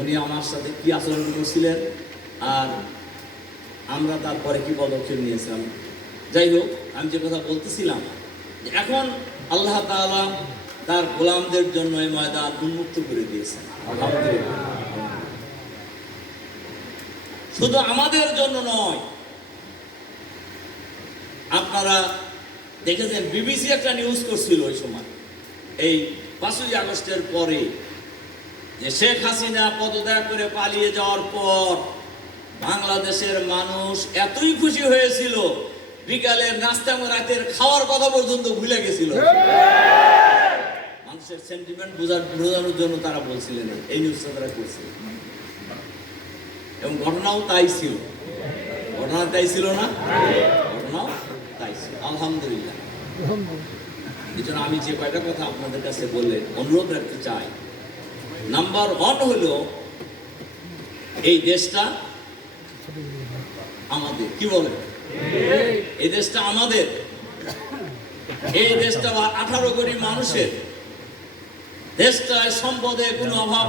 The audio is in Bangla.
উনি আমার সাথে কি আচরণ করছিলেন আর আমরা তারপরে কি পদক্ষেপ নিয়েছিলাম। যাই হোক, আমি যে কথা বলতেছিলাম এখন আল্লাহ তাআলা তার গোলামদের জন্য এই ময়দান উন্মুক্ত করে দিয়েছেন। শুধু আমাদের জন্য নয়, আপনারা দেখেছেন বিবিসি একটা নিউজ করছিল ওই সময়। এই পাঁচই আগস্টের পরে যে শেখ হাসিনা পদত্যাগ করে পালিয়ে যাওয়ার পর বাংলাদেশের মানুষ এতই খুশি হয়েছিল, বিকালের নাস্তা রাতের খাওয়ার কথা পর্যন্ত ভুলে গেছিল। মানুষের সেন্টিমেন্ট বোঝার, বোঝানোর জন্য তারা বলছিলেন, এই নিউজটা তারা এবং ঘটনাও তাই ছিল। ঘটনা তাই ছিল না? ঘটনাও তাই ছিল। আলহামদুলিল্লাহ। এই আমি যে কয়টা কথা আপনাদের কাছে বললে অনুরোধ রাখতে চাই নাম্বার ওয়ান হলো এই দেশটা আমাদের। কি বলে এই দেশটা আমাদের। এই দেশটা আঠারো কোটি মানুষের। দেশটায় সম্পদে কোনো অভাব